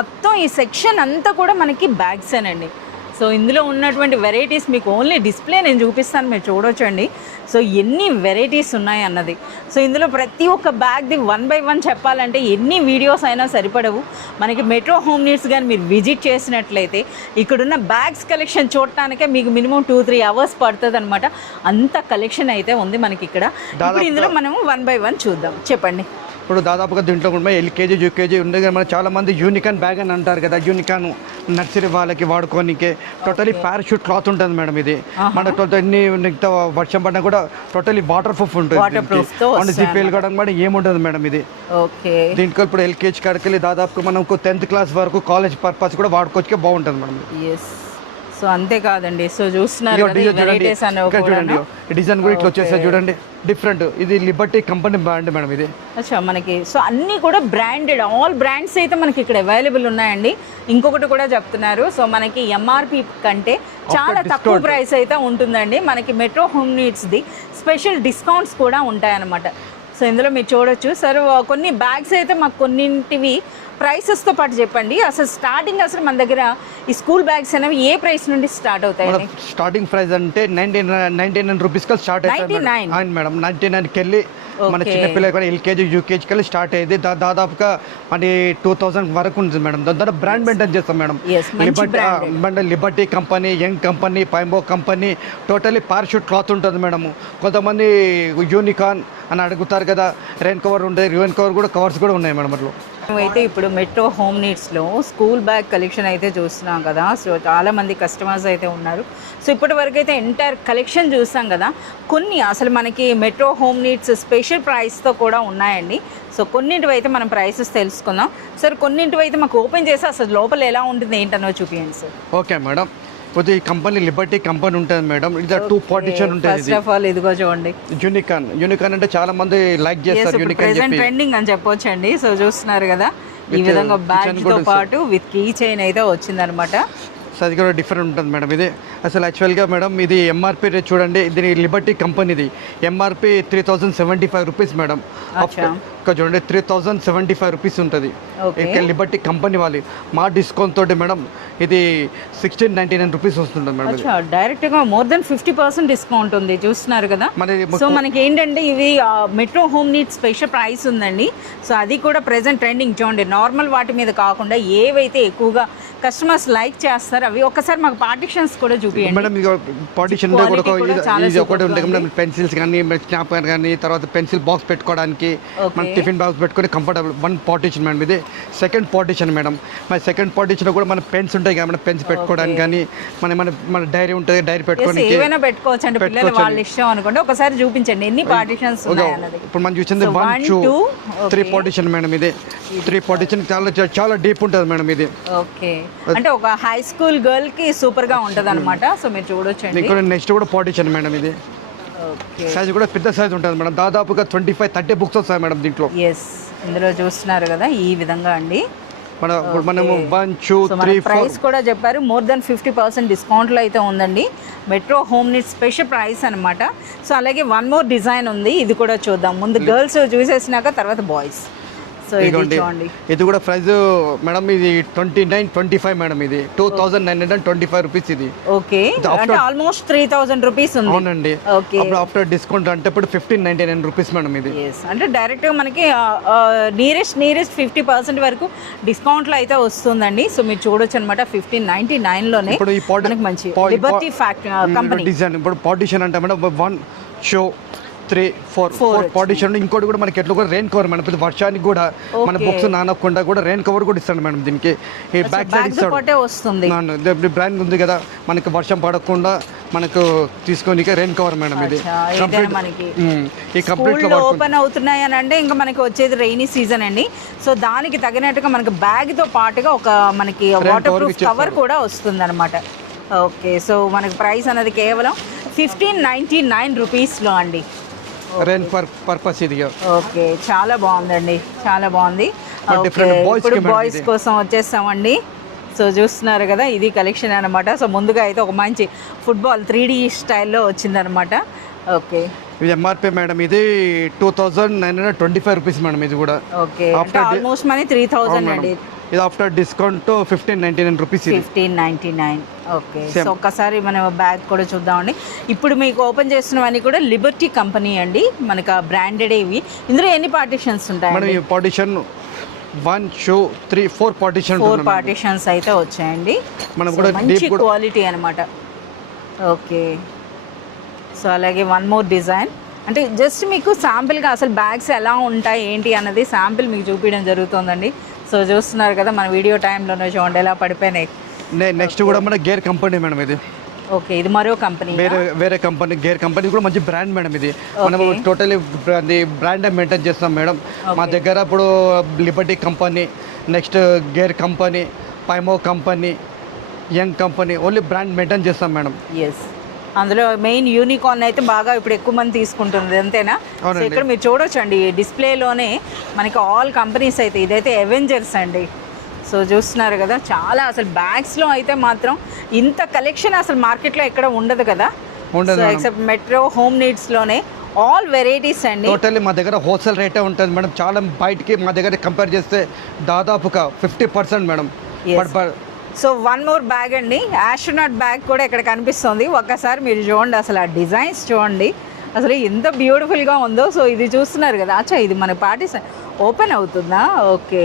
మొత్తం ఈ సెక్షన్ అంతా కూడా మనకి బ్యాగ్స్ అనండి. సో ఇందులో ఉన్నటువంటి వెరైటీస్ మీకు ఓన్లీ డిస్ప్లే నేను చూపిస్తాను, మీరు చూడొచ్చండి. సో ఎన్ని వెరైటీస్ ఉన్నాయి అన్నది. సో ఇందులో ప్రతి ఒక్క బ్యాగ్ది 1 by 1 చెప్పాలంటే ఎన్ని వీడియోస్ అయినా సరిపడవు. మనకి మెట్రో హోమ్ నీడ్స్ కానీ మీరు విజిట్ చేసినట్లయితే ఇక్కడున్న బ్యాగ్స్ కలెక్షన్ చూడటానికే మీకు మినిమం 2-3 hours పడుతుంది అనమాట. అంత కలెక్షన్ అయితే ఉంది మనకి ఇక్కడ. ఇప్పుడు ఇందులో మనము 1 by 1 చూద్దాం. చెప్పండి. ఇప్పుడు దాదాపుగా దీంట్లో కూడా ఎల్కేజీ, యూకేజీ ఉంది కదా. మన చాలా మంది యూనికాన్ బ్యాగ్ అని అంటారు కదా. యూనికాన్ నర్సరీ వాళ్ళకి వాడుకోనికి టోటలీ పారాషూట్ క్లాత్ ఉంటుంది మేడం. ఇది మన ఎన్ని వర్షం పడినా కూడా టోటలీ వాటర్ ప్రూఫ్ ఉంటుంది. జిప్ వెళ్ళగడం కూడా ఏముంటుంది మేడం ఇది. దీంట్లో ఇప్పుడు ఎల్కేజీ కాడికి దాదాపు మనకు 10th క్లాస్ వరకు కాలేజ్ పర్పస్ కూడా వాడుకోవచ్చుకే బాగుంటుంది మేడం. సో అంతేకాదండి. సో చూస్తున్నారు చూడండి డిజైన్ కూడా ఇట్లా వచ్చేసాయి చూడండి. డిఫరెంట్, ఇది లిబర్టీ కంపెనీ బ్రాండ్ మేడం ఇది. అచ్చా మనకి సో అన్నీ కూడా బ్రాండెడ్, ఆల్ బ్రాండ్స్ అయితే మనకి ఇక్కడ అవైలబుల్ ఉన్నాయండి. ఇంకొకటి కూడా చెప్తున్నారు, సో మనకి ఎంఆర్పి కంటే చాలా తక్కువ ప్రైస్ అయితే ఉంటుందండి. మనకి మెట్రో హోమ్ నీడ్స్ది స్పెషల్ డిస్కౌంట్స్ కూడా ఉంటాయన్నమాట. సో ఇందులో మీరు చూడొచ్చు సార్, కొన్ని బ్యాగ్స్ అయితే మాకు కొన్నింటివి ప్రైసెస్తో పాటు చెప్పండి. అసలు స్టార్టింగ్ అసలు మన దగ్గర ఈ స్కూల్ బ్యాగ్స్ అనేవి ఏ ప్రైస్ నుండి స్టార్ట్ అవుతాయి? స్టార్టింగ్ ప్రైస్ అంటే 99 రూపీస్ కల్ స్టార్ట్ అవుతుంది మేడం. 99కి వెళ్ళి మన చిన్నపిల్లలు కూడా ఎల్కేజీ యూకేజీ కల్లా స్టార్ట్ అయ్యేది. దాదాపుగా మన 2000 వరకు ఉంటుంది మేడం. దాని ద్వారా బ్రాండ్ మెయింటైన్ చేస్తాం madam. Liberty company, young company, పైంబో కంపెనీ, టోటలీ పారాషూట్ క్లాత్ ఉంటుంది మేడం. కొంతమంది యూనికార్న్ అని అడుగుతారు కదా, రెయిన్ కవర్ ఉంటుంది, రెయిన్ కవర్ కూడా కవర్స్ కూడా ఉన్నాయి మేడం. అట్లా మేమైతే ఇప్పుడు మెట్రో హోమ్ నీడ్స్లో స్కూల్ బ్యాగ్ కలెక్షన్ అయితే చూస్తున్నాం కదా. సో చాలామంది కస్టమర్స్ అయితే ఉన్నారు. సో ఇప్పటి వరకు అయితే ఎంటైర్ కలెక్షన్ చూస్తాం కదా. కొన్ని అసలు మనకి మెట్రో హోమ్ నీడ్స్ స్పెషల్ ప్రైస్తో కూడా ఉన్నాయండి. సో కొన్నింటివి అయితే మనం ప్రైసెస్ తెలుసుకుందాం సార్. కొన్నింటివి అయితే మాకు ఓపెన్ చేసి అసలు లోపల ఎలా ఉంటుంది ఏంటనో చూపించండి సార్. Okay madam. ఈ కంపెనీ లిబర్టీ కంపెనీ ఉంటుంది మేడం. ఇది 2 పార్టిషన్ ఉంటుంది. ఫస్ట్ ఆఫ్ ఆల్ ఇదిగో చూడండి, యూనికార్న్ అంటే చాలా మంది లైక్ చేస్తారు. ప్రెజెంట్ ట్రెండింగ్ అని చెప్పొచ్చండి. సో చూస్తున్నారు కదా, ఈ విధంగా బ్యాగ్ తో పాటు విత్ కీ చైన్ అయితే వచ్చిందనమాట. సో అది కూడా డిఫరెంట్ ఉంటుంది మేడం. ఇది అసలు యాక్చువల్గా మేడం ఇది ఎంఆర్పి రేట్ చూడండి. ఇది లిబర్టీ కంపెనీది ఎంఆర్పి 3075 రూపీస్ మేడం. ఇక్కడ చూడండి 3075 రూపీస్ ఉంటుంది. లిబర్టీ కంపెనీ వాళ్ళు మా డిస్కౌంట్ తోటి మేడం ఇది 1699 రూపీస్ వస్తుంది మేడం. డైరెక్ట్ గా మోర్ దెన్ 50% డిస్కౌంట్ ఉంది, చూస్తున్నారు కదా. సో మనకి ఏంటంటే ఇవి metro home need special price ఉందండి. సో అది కూడా ప్రెసెంట్ ట్రెండింగ్ చూడండి. నార్మల్ వాటి మీద కాకుండా ఏవైతే ఎక్కువగా కస్టమర్స్ లైక్ చేస్తారు అవి ఒక్కసారి మాకు పార్టిషన్స్ కూడా చూపించండి మేడం. ఇది పార్టిషన్ కూడా ఇది ఒకటి ఉంటుంది మేడం. పెన్సిల్స్ కానీ, స్నాపర్ కానీ, తర్వాత పెన్సిల్ బాక్స్ పెట్టుకోవడానికి, మన టిఫిన్ బాక్స్ పెట్టుకొని కంఫర్టబుల్ 1 పార్టిషన్ మేడం. ఇది సెకండ్ పార్టిషన్ మేడం. మన సెకండ్ పార్టిషన్ కూడా మన పెన్స్ ఉంటాయి కదా మేడం, పెన్స్ పెట్టుకోవడానికి కానీ, మన డైరీ ఉంటుంది, డైరీ పెట్టుకోవడానికి ఏమైనా పెట్టుకోవచ్చు అండి. పిల్లలు వాళ్ళ ఇష్టం అనుకోండి. ఒకసారి చూపించండి ఎన్ని పార్టిషన్స్ ఉన్నాయి అన్నది. ఇప్పుడు మనం చూసింది 1 2 3 పార్టిషన్ మేడం. ఇది 3 పార్టిషన్ చాలా డీప్ ఉంటుంది మేడం. ఇది ఓకే, అంటే ఒక హై స్కూల్ గర్ల్ కి సూపర్ గా ఉంటది అనమాట. సో మీరు చూడొచ్చండి. నెక్స్ట్ కూడా పార్టిషన్ మేడం. ఇది సైజ్ కూడా పెద్ద సైజ్ ఉంటుంది మేడం. దాదాపుగా 25-30 బుక్స్ వస్తాయి మేడం దీంట్లో. ఎస్, ఇందులో చూస్తున్నారు కదా ఈ విధంగా అండి. మనము 1 2 3 ప్రైస్ కూడా చెప్పారు. మోర్ దెన్ 50% డిస్కౌంట్లో అయితే ఉందండి. Metro home need special price అనమాట. సో అలాగే 1 మోర్ డిజైన్ ఉంది, ఇది కూడా చూద్దాం. ముందు గర్ల్స్ చూసేసినాక తర్వాత బాయ్స్. సో ఇది కూడా ప్రైస్ మేడం ఇది 2925 మేడం. ఇది 2925 రూపీస్. ఇది ఓకే, అంటే ఆల్మోస్ట్ 3000 రూపీస్ ఉంది. అవునండి. ఓకే, ఆఫ్టర్ డిస్కౌంట్ అంటే ఇప్పుడు 1599 రూపీస్ మేడం. ఇది అంటే డైరెక్ట్ గా మనకి నియరెస్ట్ 50% వరకు డిస్కౌంట్ లో అయితే వస్తుందండి. సో మీరు చూడొచ్చు అనమాట. 1599 లోనే ఇప్పుడు ఈ మనకి మంచి లిబర్టీ కంపెనీ డిజైన్. ఇప్పుడు పార్టిషన్ అంటే మేడం 1 షో 3 4 పార్టిషన్. ఇంకోటి కూడా మనకి ఎట్లా కూడా రెయిన్ కవర్ మేడం. ఇప్పుడు వర్షానికి కూడా మన బుక్స్ నానకుండా కూడా రెయిన్ కవర్ కూడా ఇస్తాడు మేడం. దీనికి ఈ బ్యాక్ సైడ్ ఇస్తాడు. బ్రాండ్ ఉంది కదా, మనకి వర్షం పడకుండా మనకు తీసుకోనికి రెయిన్ కవర్ మేడం. ఇది ఈ కంప్లీట్ ఓపెన్ అవుతున్నాయి అని అంటే ఇంకా మనకి వచ్చేది రెయినీ సీజన్ అండి. సో దానికి తగినట్టుగా మనకి బ్యాగ్ తో పాటుగా ఒక మనకి వాటర్ ప్రూఫ్ కవర్ కూడా వస్తుంది అనమాట. ఓకే, సో మనకి ప్రైస్ అనేది కేవలం 1599 రూపీస్లో అండి. రెయిన్ పర్పస్ ఇది. ఓకే, చాలా బాగుందండి, చాలా బాగుంది. ఇప్పుడు బాయ్స్ కోసం వచ్చేస్తామండి. సో చూస్తున్నారు కదా, ఇది కలెక్షన్ అనమాట. సో ముందుగా అయితే ఒక మంచి ఫుట్బాల్ 3D స్టైల్లో వచ్చిందనమాట. ఓకే, ఇది ఎంఆర్పి మేడం. ఇది 2925 రూపీస్ మేడం. ఇది కూడా ఓకే, ఆల్మోస్ట్ మనీ 3000 అండి. ఇది after discount 1599 rupees. 1599. Okay, so ఒక్కసారి మనం బ్యాగ్ కూడా చూద్దామండి. ఇప్పుడు మీకు ఓపెన్ చేస్తున్నవన్నీ కూడా లిబర్టీ కంపెనీ అండి. మనకు బ్రాండెడ్ ఇవి. ఇందులో ఎన్ని పార్టిషన్స్ ఉంటాయి? మనం ఈ పార్టిషన్ 1 2 3 4 పార్టిషన్ 4 పార్టిషన్స్ అయితే వచ్చాయండి. మనం కూడా మంచి క్వాలిటీ అనమాట. ఓకే, సో అలాగే 1 మోర్ డిజైన్. అంటే జస్ట్ మీకు శాంపిల్గా అసలు బ్యాగ్స్ ఎలా ఉంటాయి ఏంటి అన్నది శాంపిల్ మీకు చూపించడం జరుగుతుందండి. సో చూస్తున్నారు కదా, మన వీడియో టైంలోనే చూడండి ఎలా పడిపోయినాయి. నెక్స్ట్ కూడా మన గేర్ కంపెనీ మేడం. ఇది ఓకే, ఇది మరో కంపెనీ, వేరే కంపెనీ. గేర్ కంపెనీ కూడా మంచి బ్రాండ్ మేడం. ఇది మనం టోటలీ బ్రాండ్ మెయింటైన్ చేస్తాం మేడం. మా దగ్గర ఇప్పుడు Liberty company, next gear company, పైమో company, young company, only brand maintain చేస్తాం మేడం. ఎస్, అందులో మెయిన్ యూనికార్న్ అయితే బాగా ఇప్పుడు ఎక్కువ మంది తీసుకుంటుంది, అంతేనా? సో అవునండి. ఇక్కడ మీరు చూడొచ్చండి డిస్ప్లేలోనే మనకి ఆల్ కంపెనీస్ అయితే, ఇదైతే అవెంజర్స్ అండి. సో చూస్తున్నారు కదా, చాలా అసలు బ్యాగ్స్లో అయితే మాత్రం ఇంత కలెక్షన్ అసలు మార్కెట్లో ఎక్కడ ఉండదు కదా. ఉండదు so madam. Except Metro Home నీడ్స్లోనే ఆల్ వెరైటీస్ అండి. టోటల్లీ మా దగ్గర హోల్సేల్ రేటే ఉంటుంది మేడం. చాలా బయటికి మా దగ్గర కంపేర్ చేస్తే దాదాపుగా 50% madam. So one more bag అండి, ఆస్ట్రోనాట్ బ్యాగ్ కూడా ఇక్కడ కనిపిస్తుంది. ఒక్కసారి మీరు చూడండి, అసలు ఆ డిజైన్స్ చూడండి, అసలు ఎంత బ్యూటిఫుల్గా ఉందో. సో ఇది చూస్తున్నారు కదా, అచ్చా ఇది మన పార్టీస్ ఓపెన్ అవుతుందా? ఓకే.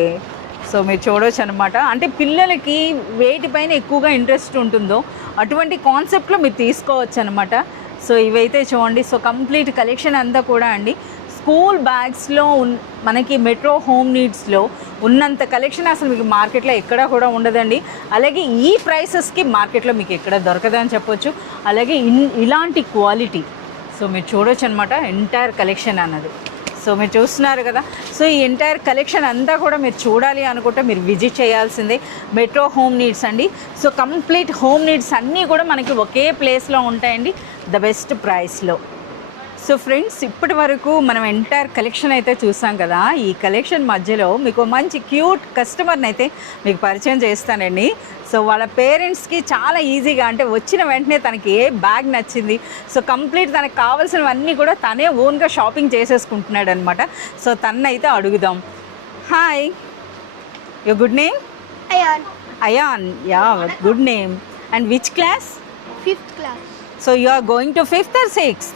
సో మీరు చూడవచ్చు అనమాట. అంటే పిల్లలకి వేటిపైన ఎక్కువగా ఇంట్రెస్ట్ ఉంటుందో అటువంటి కాన్సెప్ట్లో మీరు తీసుకోవచ్చు అనమాట. సో ఇవైతే చూడండి. సో కంప్లీట్ కలెక్షన్ అంతా కూడా అండి స్కూల్ బ్యాగ్స్లో మనకి మెట్రో హోమ్ నీడ్స్లో ఉన్నంత కలెక్షన్ అసలు మీకు మార్కెట్లో ఎక్కడ కూడా ఉండదండి. అలాగే ఈ ప్రైసెస్కి మార్కెట్లో మీకు ఎక్కడ దొరకదని చెప్పొచ్చు. అలాగే ఇలాంటి క్వాలిటీ సో మీరు చూడొచ్చు అనమాట, ఎంటైర్ కలెక్షన్ అన్నది. సో మీరు చూస్తున్నారు కదా. సో ఈ ఎంటైర్ కలెక్షన్ అంతా కూడా మీరు చూడాలి అనుకుంటే మీరు విజిట్ చేయాల్సిందే మెట్రో హోమ్ నీడ్స్ అండి. సో కంప్లీట్ హోమ్ నీడ్స్ అన్నీ కూడా మనకి ఒకే ప్లేస్లో ఉంటాయండి, ద బెస్ట్ ప్రైస్లో. సో ఫ్రెండ్స్, ఇప్పటి వరకు మనం ఎంటైర్ కలెక్షన్ అయితే చూసాం కదా. ఈ కలెక్షన్ మధ్యలో మీకు మంచి క్యూట్ కస్టమర్ని అయితే మీకు పరిచయం చేస్తానండి. సో వాళ్ళ పేరెంట్స్కి చాలా ఈజీగా, అంటే వచ్చిన వెంటనే తనకి ఏ బ్యాగ్ నచ్చింది, సో కంప్లీట్ తనకు కావాల్సినవన్నీ కూడా తనే ఓన్గా షాపింగ్ చేసేసుకుంటున్నాడు అనమాట. సో తనైతే అడుగుదాం. Hi, your good name? Ayaan. Yeah, good name. And which class? 5th class. So you are going to 5th or 6th?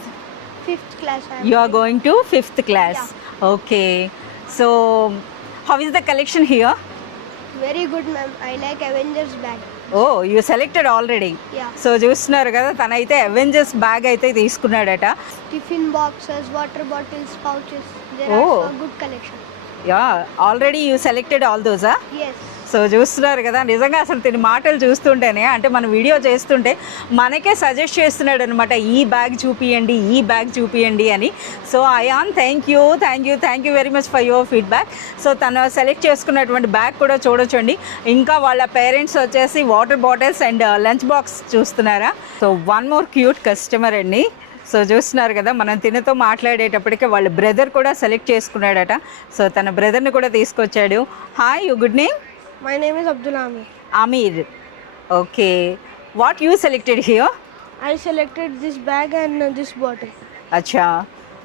5th class. You are going to 5th class. Yeah. Okay. So, how is the collection here? Very good, ma'am. I like Avengers bag. Oh, you selected already. Yeah. So చూస్తున్నారు కదా, తనైతే Avengers bag అయితే తీసుకున్నాడట. Tiffin boxes, water bottles, pouches. There Oh. are so good collection. Yeah, already you selected all those, huh? Yes. So చూస్తున్నారు కదా, నిజంగా అసలు తిని మాటలు చూస్తుంటేనే, అంటే మన వీడియో చేస్తుంటే మనకే సజెస్ట్ చేస్తున్నాడు అనమాట, ఈ బ్యాగ్ చూపియండి, ఈ బ్యాగ్ చూపియండి అని. So Ayaan, thank you very much for your feedback. So తను సెలెక్ట్ చేసుకున్నటువంటి బ్యాగ్ కూడా చూడొచ్చండి. ఇంకా వాళ్ళ పేరెంట్స్ వచ్చేసి water bottles and lunch box చూస్తున్నారా. So one more cute customer అండి. సో చూస్తున్నారు కదా, మనం తినతో మాట్లాడేటప్పటికే వాళ్ళ బ్రదర్ కూడా సెలెక్ట్ చేసుకున్నాడట. సో తన బ్రదర్ని కూడా తీసుకొచ్చాడు. Hi, you good name? My name is Abdul Amir. Amir. Okay. What you selected here? I selected this bag and this bottle. Acha.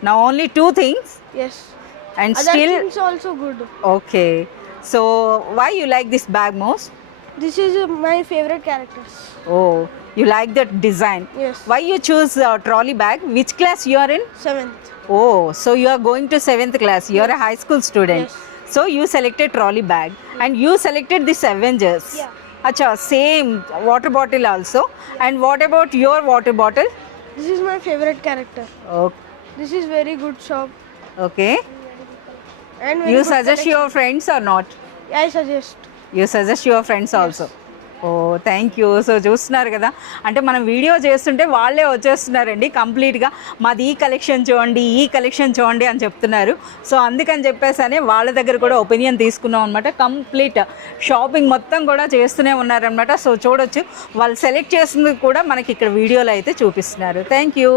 Now only two things Yes. and Other still things also good. okay. So why you like this bag most? This is my favorite characters. Oh, you like that design. Yes. Why you choose trolley bag? Which class you are in? 7th. Oh, so you are going to 7th class. You are a high school student. Yes. So you selected trolley bag and you selected this Avengers. Yeah. Acha, same water bottle also. And what about your water bottle? This is my favorite character. Okay. This is very good shop Okay. and very You good suggest collection. your friends or not? I suggest. You suggest your friends also? Oh thank you. So చూస్తున్నారు కదా, అంటే మనం video చేస్తుంటే వాళ్ళే వచ్చేస్తున్నారండి కంప్లీట్గా, మాది ఈ collection చూడండి, ఈ కలెక్షన్ చూడండి అని చెప్తున్నారు. సో అందుకని చెప్పేసి వాళ్ళ దగ్గర కూడా ఒపీనియన్ తీసుకున్నాం అనమాట. కంప్లీట్ షాపింగ్ మొత్తం కూడా చేస్తూనే ఉన్నారనమాట. సో చూడొచ్చు, వాళ్ళు సెలెక్ట్ చేసింది కూడా మనకి ఇక్కడ వీడియోలో అయితే చూపిస్తున్నారు. Thank you.